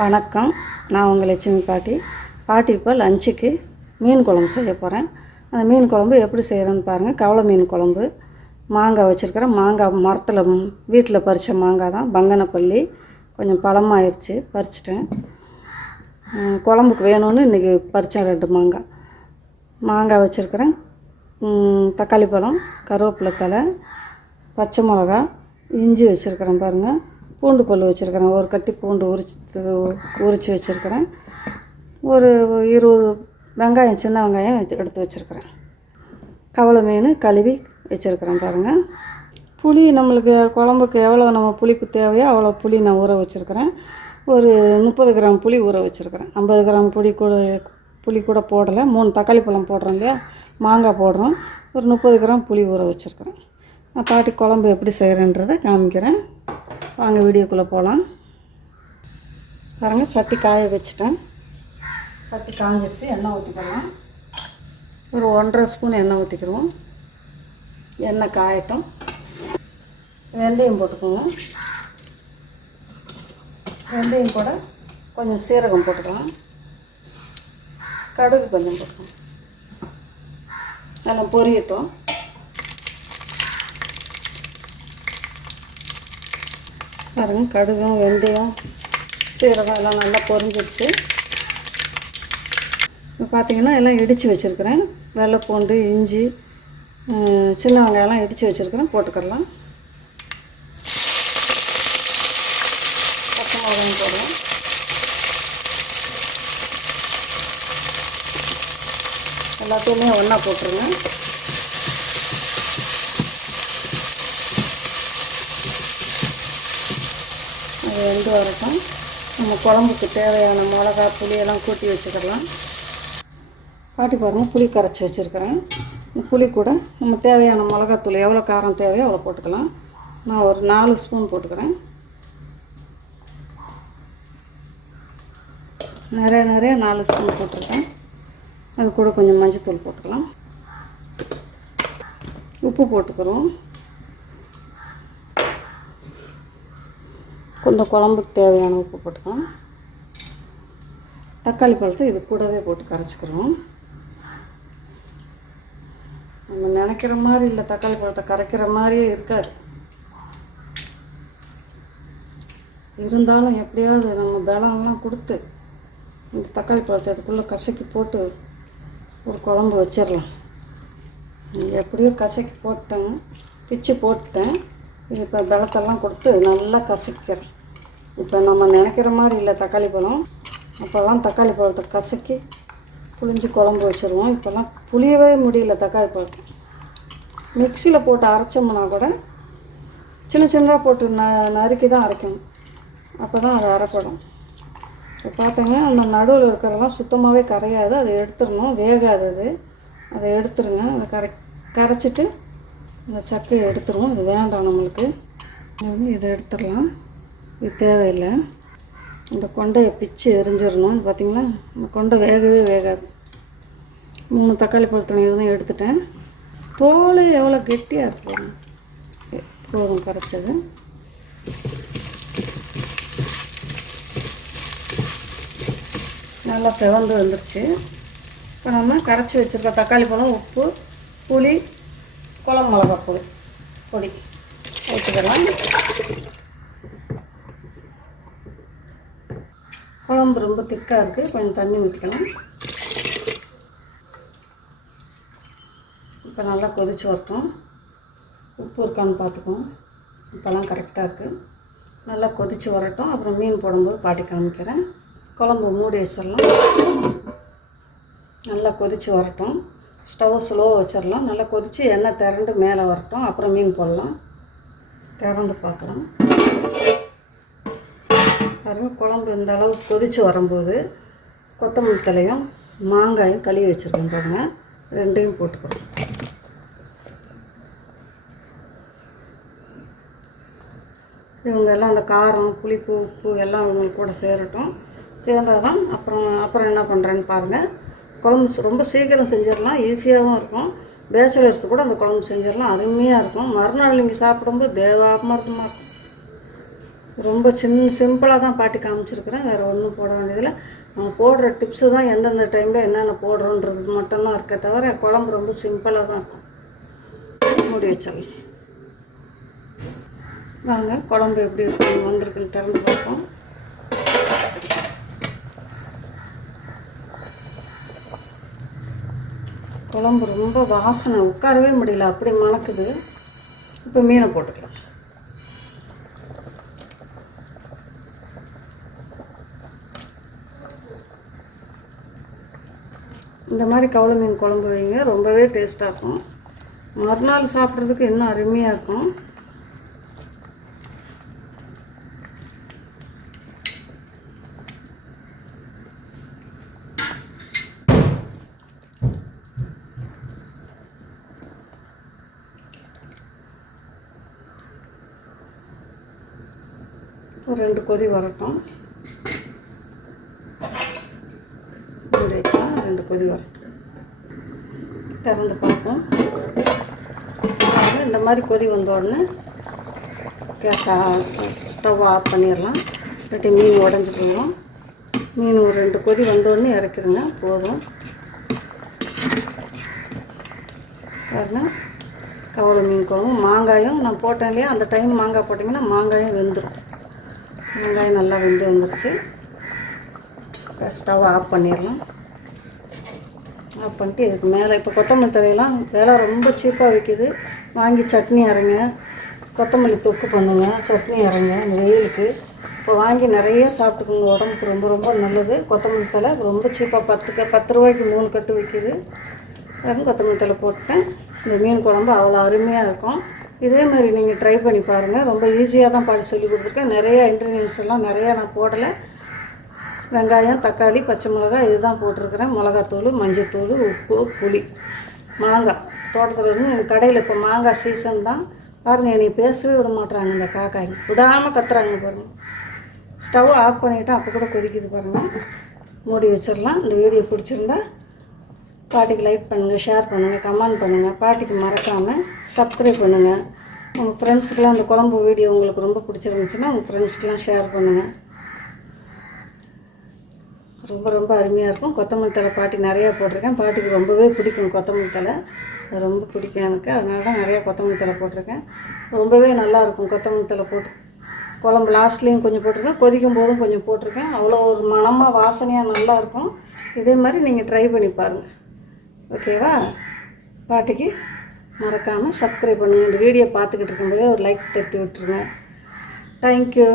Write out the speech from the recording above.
வணக்கம். நான் உங்கள் லட்சுமி பாட்டி. பாட்டி இப்போ லஞ்சுக்கு மீன் குழம்பு செய்ய போகிறேன் அந்த மீன் குழம்பு எப்படி செய்கிறேன்னு பாருங்கள் கவலை மீன் குழம்பு. மாங்காய் வச்சுருக்கிறேன். மாங்காய் மரத்தில் வீட்டில் பறித்த மாங்காய் தான். பங்கனப்பள்ளி. கொஞ்சம் பழமாயிருச்சு. பறிச்சிட்டேன். குழம்புக்கு வேணும்னு இன்றைக்கி பறித்தேன் ரெண்டு மாங்காய். மாங்காய் வச்சுருக்கிறேன். தக்காளி பழம் கருவேப்பிலை தலை பச்சை மிளகா இஞ்சி வச்சுருக்கிறேன் பாருங்கள் பூண்டு பல் வச்சுருக்கிறேன். ஒரு கட்டி பூண்டு உரிச்சு உரித்து வச்சுருக்கிறேன். ஒரு இருபது வெங்காயம் சின்ன வெங்காயம் வச்சு எடுத்து வச்சுருக்கிறேன். கவலை மீன் கழுவி வச்சுருக்கிறேன் பாருங்கள் புளி நம்மளுக்கு குழம்புக்கு எவ்வளோ நம்ம புளிப்பு தேவையோ அவ்வளோ புளி நான் ஊற வச்சுருக்கிறேன். ஒரு முப்பது கிராம் புளி ஊற வச்சுருக்கிறேன். ஐம்பது கிராம் புளி கூட புளி கூட போடலை. மூணு தக்காளி பழம் போடுறோம் இல்லையா? மாங்காய் போடுறோம். ஒரு முப்பது கிராம் புளி ஊற வச்சுருக்கிறேன். நான் பாட்டி குழம்பு எப்படி செய்கிறேன்றதை காமிக்கிறேன். வாங்க வீடியோக்குள்ளே போகலாம் பாருங்கள் சட்டி காய வச்சுட்டேன். சட்டி காஞ்சிருச்சு எண்ணெய் ஊற்றிக்கலாம் ஒரு ஒன்றரை ஸ்பூன் எண்ணெய் ஊற்றிக்கிடுவோம் எண்ணெய் காயட்டும். வெந்தயம் போட்டுக்கோங்க. வெந்தயம் கூட கொஞ்சம் சீரகம் போட்டுக்கலாம். கடுகு கொஞ்சம் போட்டுக்கலாம். நல்லா பொரியட்டும். பாருங்கள் கடுகும் வெந்தயம் சீரகம் எல்லாம் நல்லா பொரிஞ்சிருச்சு இப்போ பார்த்திங்கன்னா எல்லாம் இடித்து வச்சுருக்கிறேன். வெள்ளை பூண்டு இஞ்சி சின்ன வெங்காயம்லாம் இடித்து வச்சுருக்கிறேன். போட்டுக்கிடலாம் பச்சை மிளகாயும் போடுவோம் எல்லாத்தையுமே ஒன்றா போட்டுருங்க. அது வெந்து வரட்டும் நம்ம குழம்புக்கு தேவையான மிளகா புளியெல்லாம் கூட்டி வச்சுக்கலாம். பாட்டி பாருங்கள் புளி கரைச்சி வச்சுருக்கிறேன். புளி கூட நம்ம தேவையான மிளகாத்தூள் எவ்வளோ காரம் தேவையோ அவ்வளோ போட்டுக்கலாம். நான் ஒரு நாலு ஸ்பூன் போட்டுக்கிறேன். நிறைய நிறைய நாலு ஸ்பூன் போட்டிருக்கேன். அது கூட கொஞ்சம் மஞ்சத்தூள் போட்டுக்கலாம். உப்பு போட்டுக்கிறோம். கொஞ்சம் குழம்புக்கு தேவையான உப்பு போட்டுக்கலாம். தக்காளி பழத்தை இது கூடவே போட்டு கரைச்சிக்கிறோம். நம்ம நினைக்கிற மாதிரி இல்லை தக்காளி பழத்தை கரைக்கிற மாதிரியே இருக்காது. இருந்தாலும் எப்படியாவது நம்ம பலம்லாம் கொடுத்து இந்த தக்காளி பழத்தை அதுக்குள்ளே கசக்கி போட்டு ஒரு குழம்பு வச்சிடலாம். எப்படியோ கசக்கி போட்டேன் பிச்சு போட்டேன் இப்போ பலத்தெல்லாம் கொடுத்து நல்லா கசக்கிறேன் இப்போ நம்ம நினைக்கிற மாதிரி இல்லை தக்காளி பழம். அப்போல்லாம் தக்காளி பழத்தை கசக்கி புளிஞ்சு குழம்பு வச்சுருவோம். இப்போல்லாம் புளியவே முடியல தக்காளி பழத்தை. மிக்சியில் போட்டு அரைச்சோம்னா கூட சின்ன சின்னதாக போட்டு ந நறுக்கி தான் அரைக்கணும். அப்போ தான் அது அரைப்படும். இப்போ பார்த்தீங்க அந்த நடுவில் இருக்கிறதெல்லாம் சுத்தமாகவே கரையாது. அதை எடுத்துடணும். வேகாது அது. அதை எடுத்துருங்க. அதை கரை கரைச்சிட்டு இந்த சக்கையை எடுத்துருவோம். இது வேண்டாம் நம்மளுக்கு. வந்து இதை எடுத்துடலாம். இது தேவையில்லை. இந்த கொண்டையை பிச்சு எரிஞ்சிடணும் பார்த்தீங்களா? இந்த கொண்டை வேகவே வேகாது. மூணு தக்காளி பழத்தை தான் எடுத்துட்டேன். தோல் எவ்வளோ கெட்டியாக இருக்கும் போதும் கரைச்சது. நல்லா செவந்து வந்துருச்சு. இப்போ நம்ம கரைச்சி வச்சுருக்க தக்காளி பழம் உப்பு புளி குளம் மிளகாய் பொடி. பொடி. ஊற்றிக்கலாம் குழம்பு ரொம்ப திக்காக இருக்குது கொஞ்சம் தண்ணி ஊற்றிக்கலாம் இப்போ நல்லா கொதிச்சு வரட்டும். உப்பு இருக்கான்னு பார்த்துக்குவோம் இப்போல்லாம் கரெக்டாக இருக்குது நல்லா கொதிச்சு வரட்டும். அப்புறம் மீன் போடும்போது பாட்டி காமிக்கிறேன். குழம்பு மூடி வச்சிடலாம். நல்லா கொதிச்சு வரட்டும். ஸ்டவ் ஸ்லோவாக வச்சிடலாம். நல்லா கொதித்து எண்ணெய் திரண்டு மேலே வரட்டும். அப்புறம் மீன் போடலாம். திறந்து பார்க்கலாம். பாருங்கள் குழம்பு இந்த அளவு கொதித்து வரும்போது கொத்தமல்லி தலையும் மாங்காயும் கழுவி வச்சுருக்கேன் பாருங்க. ரெண்டையும் போட்டுக்கிறோம் இவங்க எல்லாம் அந்த காரம் புளிப்பு உப்பு எல்லாம் இவங்களுக்கு கூட சேரட்டும். சேர்ந்தால் தான் அப்புறம் அப்புறம் என்ன பண்ணுறேன்னு பாருங்கள் குழம்பு ரொம்ப சீக்கிரம் செஞ்சிடலாம் ஈஸியாகவும் இருக்கும். பேச்சுலர்ஸ் கூட அந்த குழம்பு செஞ்சிடலாம் அருமையாக இருக்கும். மறுநாள் நீங்கள் சாப்பிடும்போது தேவாபமாக இருக்குமா இருக்கும்? ரொம்ப சின்ன சிம்பிளாக தான் பாட்டி காமிச்சிருக்கிறேன். வேறு ஒன்றும் போட வேண்டியதில்லை. நம்ம போடுற டிப்ஸு தான் எந்தெந்த டைமில் என்னென்ன போடுறோன்றது மட்டும்தான் இருக்கே தவிர குழம்பு ரொம்ப சிம்பிளாக தான் இருக்கும். மூடி வச்சிடலாம். வாங்க குழம்பு எப்படி இருக்கும் வந்திருக்குன்னு திறந்து பார்ப்போம். குழம்பு ரொம்ப வாசனை உட்காரவே முடியல அப்படி மணக்குது. இப்போ மீனை போட்டுக்கலாம். இந்த மாதிரி கவலை மீன் குழம்பு வைங்க. ரொம்பவே டேஸ்ட்டாக இருக்கும். மறுநாள் சாப்பிட்றதுக்கு இன்னும் அருமையாக இருக்கும்? ரெண்டு கொதி வரட்டும் மூடி வைக்கலாம் ரெண்டு கொதி வரட்டும் திறந்து பார்ப்போம். இந்த மாதிரி கொதி வந்த உடனே கேஸ் ஸ்டவ் ஆஃப் பண்ணிடலாம். இல்லாட்டி மீன் உடஞ்சி போயிடும். மீன் ஒரு ரெண்டு கொதி வந்தோடனே இறக்கிடுங்க இறக்கிருங்க. போதும். பாருங்க. கவலை மீன் குழம்பு. மாங்காயும் நான் போட்டேன் இல்லையா? அந்த டைம் மாங்காய் போட்டிங்கன்னா மாங்காயும் வெந்துடும் வெங்காயம் நல்லா வெந்து வந்துருச்சு. ஸ்டவ் ஆஃப் பண்ணிடலாம். ஆஃப் பண்ணிட்டு இதுக்கு மேலே. இப்போ கொத்தமல்லி தலையெல்லாம் விலை ரொம்ப சீப்பாக விற்கிது வாங்கி சட்னி அரைங்க. கொத்தமல்லி தொக்கு பண்ணுங்க. சட்னி அரைங்க இந்த வெயிலுக்கு. இப்போ வாங்கி நிறைய சாப்பிட்டுக்குங்க. உடம்புக்கு ரொம்ப ரொம்ப நல்லது. கொத்தமல்லி தழை ரொம்ப சீப்பாக பத்து பத்து ரூபாய்க்கு மூணு கட்டு விற்கிது அதுவும் கொத்தமல்லி தழை போட்டேன். இந்த மீன் குழம்பு அவ்வளோ அருமையாக இருக்கும். இதே மாதிரி நீங்கள் ட்ரை பண்ணி பாருங்கள் ரொம்ப ஈஸியாக தான் பாடி சொல்லி கொடுத்துருக்கேன். நிறைய இன்க்ரீடியன்ஸ் எல்லாம் நிறையா நான் போடலை. வெங்காயம் தக்காளி பச்சை மிளகாய் இதுதான் போட்டிருக்கிறேன். மிளகாத்தூள் மஞ்சத்தூள் உப்பு புளி மாங்காய். தோட்டத்தில் இருந்து எங்கள் கடையில் இப்போ மாங்காய் சீசன் தான். பாருங்கள் என்னை பேசவே விட மாட்டுறாங்க இந்த காக்காய். விடாமல் கத்துறாங்க பாருங்கள் ஸ்டவ் ஆஃப் பண்ணிவிட்டு அப்போ கூட கொதிக்குது பாருங்கள் மூடி வச்சிடலாம். இந்த வீடியோ பிடிச்சிருந்தா பாட்டிக்கு லைக் பண்ணுங்கள் ஷேர் பண்ணுங்கள் கமெண்ட் பண்ணுங்கள் பாட்டிக்கு மறக்காமல் சப்ஸ்கிரைப் பண்ணுங்கள் உங்கள் ஃப்ரெண்ட்ஸுக்கெலாம் அந்த குழம்பு வீடியோ உங்களுக்கு ரொம்ப பிடிச்சிருந்துச்சுன்னா உங்கள் ஃப்ரெண்ட்ஸ்க்கெலாம் ஷேர் பண்ணுங்கள் ரொம்ப ரொம்ப அருமையாக இருக்கும். கொத்தமல்லி தழை பாட்டி நிறையா போட்டிருக்கேன். பாட்டிக்கு ரொம்பவே பிடிக்கும் கொத்தமல்லி தழை. ரொம்ப பிடிக்கும் எனக்கு. அதனால தான் நிறையா கொத்தமல்லி தழை போட்டிருக்கேன். ரொம்பவே நல்லாயிருக்கும் கொத்தமல்லி தழை போட்டு. குழம்பு லாஸ்ட்லேயும் கொஞ்சம் போட்டிருக்கேன். கொதிக்கும் போதும் கொஞ்சம் போட்டிருக்கேன். அவ்வளோ ஒரு மணமாக வாசனையாக நல்லா இருக்கும். இதே மாதிரி நீங்கள் ட்ரை பண்ணி பாருங்கள் ஓகேவா பாட்டிக்கு மறக்காமல் சப்ஸ்கிரைப் பண்ணுங்கள் இந்த வீடியோ பார்த்துக்கிட்டு இருக்கும்போதே ஒரு லைக் தட்டி விட்டுருங்க. தேங்க்யூ